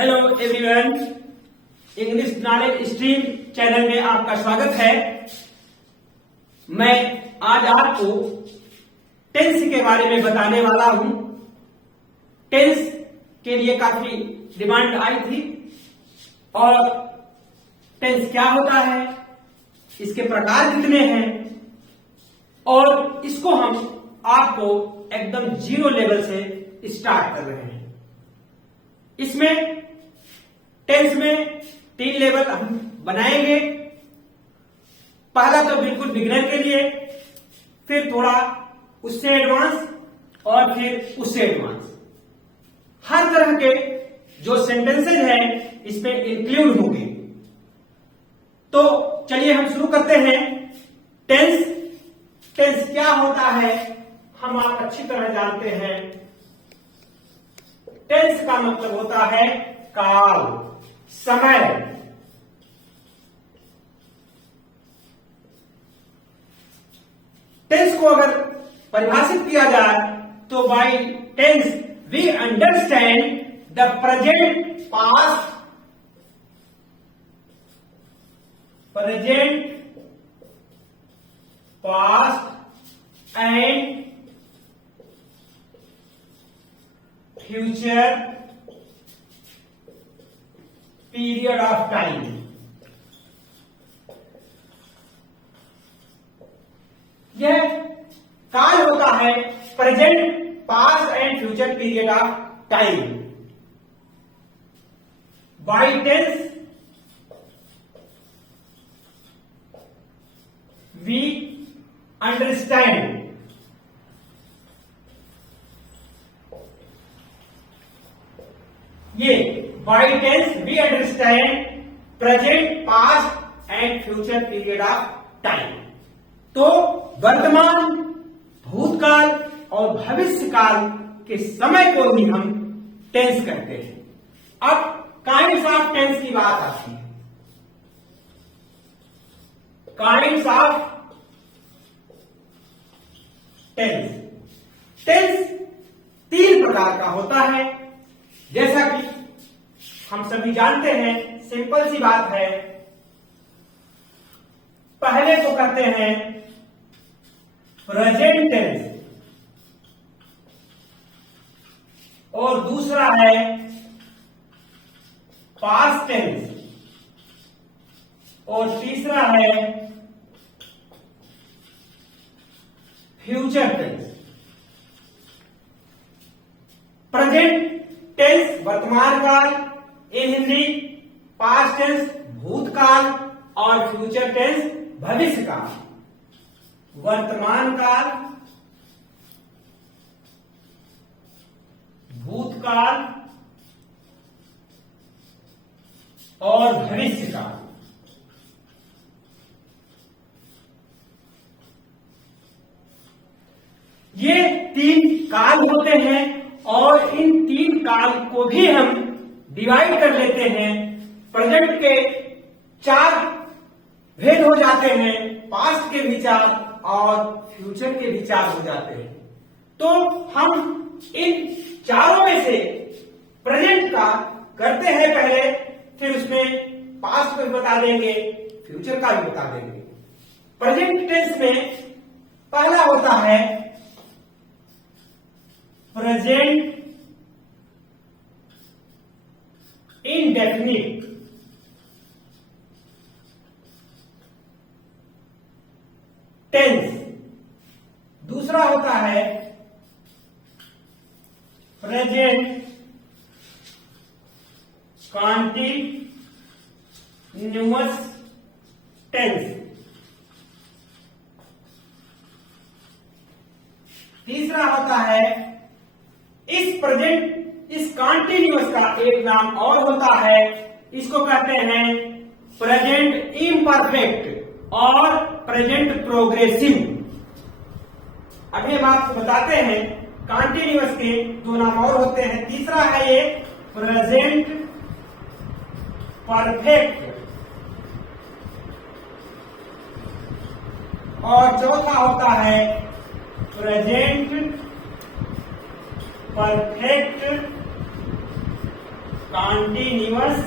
Hello everyone, English knowledge stream channel में आपका स्वागत है। मैं आज आपको टेंस के बारे में बताने वाला हूं। टेंस के लिए काफी डिमांड आई थी और टेंस क्या होता है, इसके प्रकार कितने हैं और इसको हम आपको एकदम जीरो लेवल से स्टार्ट कर रहे हैं। इसमें टेंस में 3 लेवल हम बनाएंगे। पहला तो बिल्कुल बिगिनर के लिए, फिर थोड़ा उससे एडवांस और फिर उससे एडवांस। हर तरह के जो सेंटेंसेज हैं इसमें इंक्लूड होंगे। तो चलिए हम शुरू करते हैं। टेंस क्या होता है हम आप अच्छी तरह जानते हैं। टेंस का मतलब होता है काल, समय। टेंस को अगर परिभाषित किया जाए तो by tense we understand the present, past, and future period of time. यह काल होता है present, past and future period of time. By tense we understand ये by tense we understand present, past and future period of time. तो वर्तमान, भूतकाल और भविष्य काल के समय को ही हम टेंस कहते हैं। अब काइंड्स ऑफ टेंस की बात आती है। काइंड्स ऑफ टेंस 3 प्रकार का होता है। जैसा कि हम सभी जानते हैं, सिंपल सी बात है। पहले तो करते हैं प्रेजेंट टेंस और दूसरा है पास्ट टेंस और तीसरा है फ्यूचर टेंस। प्रेजेंट टेंस वर्तमान काल इन हिंदी, पास्ट टेंस भूतकाल और फ्यूचर टेंस भविष्य काल। वर्तमान काल, भूतकाल और भविष्य काल। ये 3 काल होते हैं और इन 3 काल को भी हम डिवाइड कर लेते हैं। प्रेजेंट के 4 भेद हो जाते हैं, पास्ट के विचार और फ्यूचर के विचार हो जाते हैं। तो हम इन चारों में से प्रेजेंट का करते हैं पहले, फिर उसमें पास्ट को भी बता देंगे, फ्यूचर का भी बता देंगे। प्रेजेंट टेंस में पहला होता है प्रेजेंट इंडेफिनिट। टेंस दूसरा होता है प्रेजेंट कॉन्टिन्यूअस टेंस। तीसरा होता है इस कॉन्टिन्यूअस का एक नाम और होता है, इसको कहते हैं प्रेजेंट इम्परफेक्ट और प्रेजेंट प्रोग्रेसिव। अभी हम आपको बताते हैं कॉन्टिन्यूअस के 2 नाम और होते हैं। तीसरा है ये प्रेजेंट परफेक्ट और चौथा होता है प्रेजेंट परफेक्ट कॉन्टिन्यूअस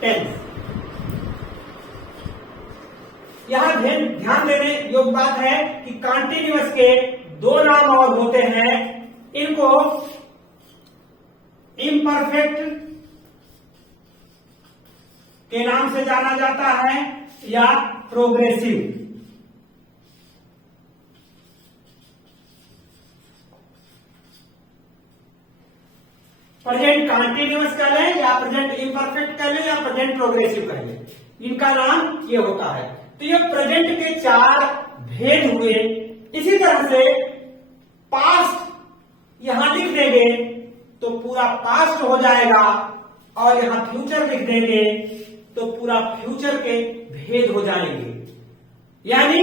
टेंस। यहां ध्यान देने योग्य बात है कि कॉन्टिन्यूअस के दो नाम और होते हैं। इनको इम्परफेक्ट के नाम से जाना जाता है या प्रोग्रेसिव। प्रेजेंट कॉन्टिन्यूअस कर लें या प्रेजेंट इम्परफेक्ट कर लें या प्रेजेंट प्रोग्रेसिव कर लें, इनका नाम ये होता है। तो ये प्रेजेंट के चार भेद हुए। इसी तरह से पास्ट यहां लिख देंगे तो पूरा पास्ट हो जाएगा, और यहां फ्यूचर लिख देंगे तो पूरा फ्यूचर के भेद हो जाएंगे। यानी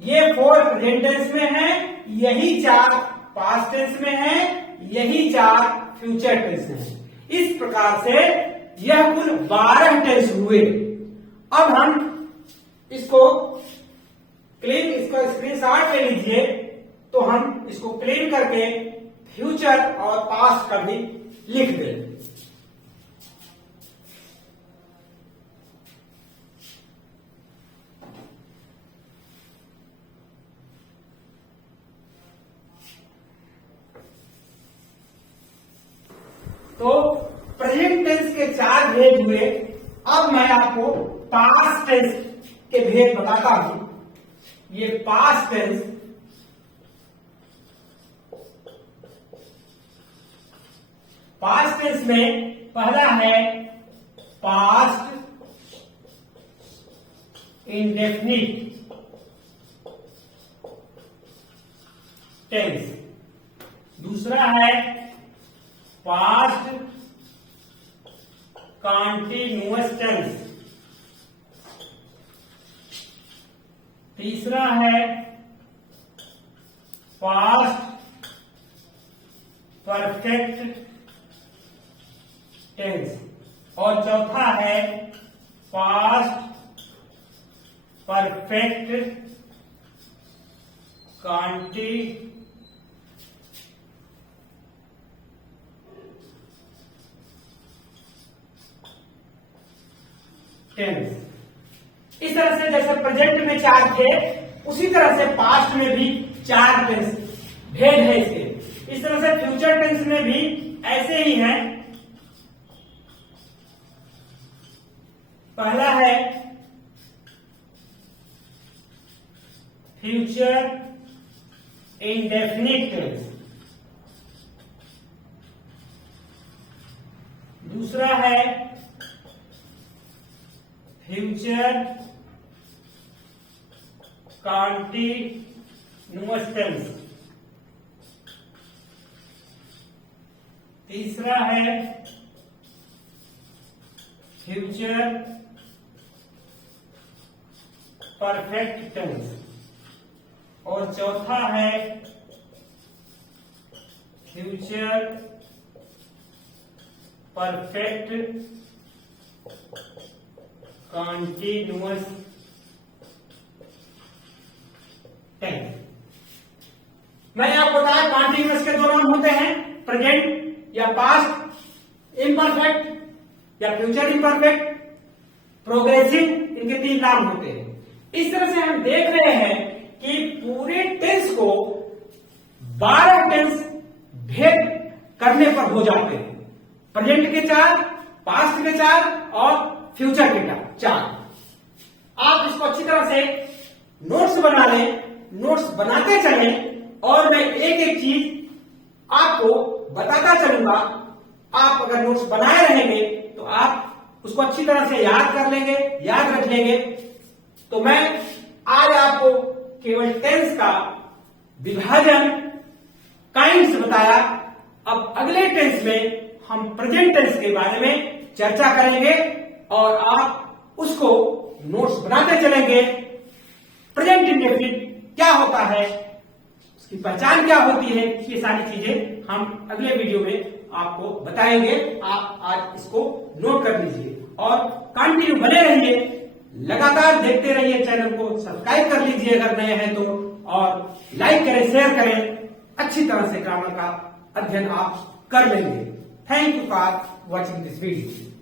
ये 4 प्रेजेंट टेंस में है, यही 4 पास्ट टेंस में है, यही 4 फ्यूचर टेंस में है। इस प्रकार से यह कुल 12 टेंस हुए। अब हम इसको स्क्रीनशॉट ले लीजिए, तो हम इसको क्लीन करके फ्यूचर और पास्ट का भी लिख दें। तो प्रेजेंट टेंस के 4 भेद हुए। अब मैं आपको पास्ट टेंस के भेद बताता हूं। ये पास्ट टेंस में पहला है पास्ट इंडेफिनिट टेंस, दूसरा है पास्ट कॉन्टिन्यूअस टेंस, तीसरा है पास्ट परफेक्ट टेंस, और चौथा है पास्ट परफेक्ट कॉन्टिन्यूअस टेंस। इस तरह से जैसे प्रेजेंट में 4 थे, उसी तरह से पास्ट में भी 4 टेंस भेद है इसके। इस तरह से फ्यूचर टेंस में भी ऐसे ही है। पहला है फ्यूचर इंडेफिनिट टेंस, दूसरा है फ्यूचर कॉन्टिन्यूअस टेंस, तीसरा है फ्यूचर परफेक्ट टेंस, और चौथा है फ्यूचर परफेक्ट कॉन्टिन्यूअस टेंस। मैंने आपको बताया कॉन्टिन्यूअस के 2 नाम होते हैं, प्रेजेंट या पास्ट इम्परफेक्ट या फ्यूचर इम्परफेक्ट, प्रोग्रेसिव, इनके 3 नाम होते हैं। इस तरह से हम देख रहे हैं कि पूरे टेंस को 12 टेंस भेद करने पर हो जाते हैं। प्रेजेंट के 4, पास्ट के 4 और फ्यूचर के 4। आप इसको अच्छी तरह से नोट्स बना लें, नोट्स बनाते चलें, और मैं एक एक चीज आपको बताता चलूंगा। आप अगर नोट्स बनाए रहेंगे तो आप उसको अच्छी तरह से याद कर लेंगे, याद रख लेंगे। तो मैं आज आपको केवल टेंस का विभाजन काइंड्स बताया। अब अगले टेंस में हम प्रेजेंट टेंस के बारे में चर्चा करेंगे, और आप उसको नोट्स बनाते चलेंगे। प्रेजेंट इंडेफिनिट क्या होता है, उसकी पहचान क्या होती है, ये सारी चीजें हम अगले वीडियो में आपको बताएंगे। आप आज इसको नोट कर लीजिए और कंटिन्यू बने रहिए, लगातार देखते रहिए। चैनल को सब्सक्राइब कर लीजिए अगर नए हैं तो, और लाइक करें, शेयर करें। अच्छी तरह से ग्रामर का अध्ययन आप कर लेंगे। Thank you for watching this video.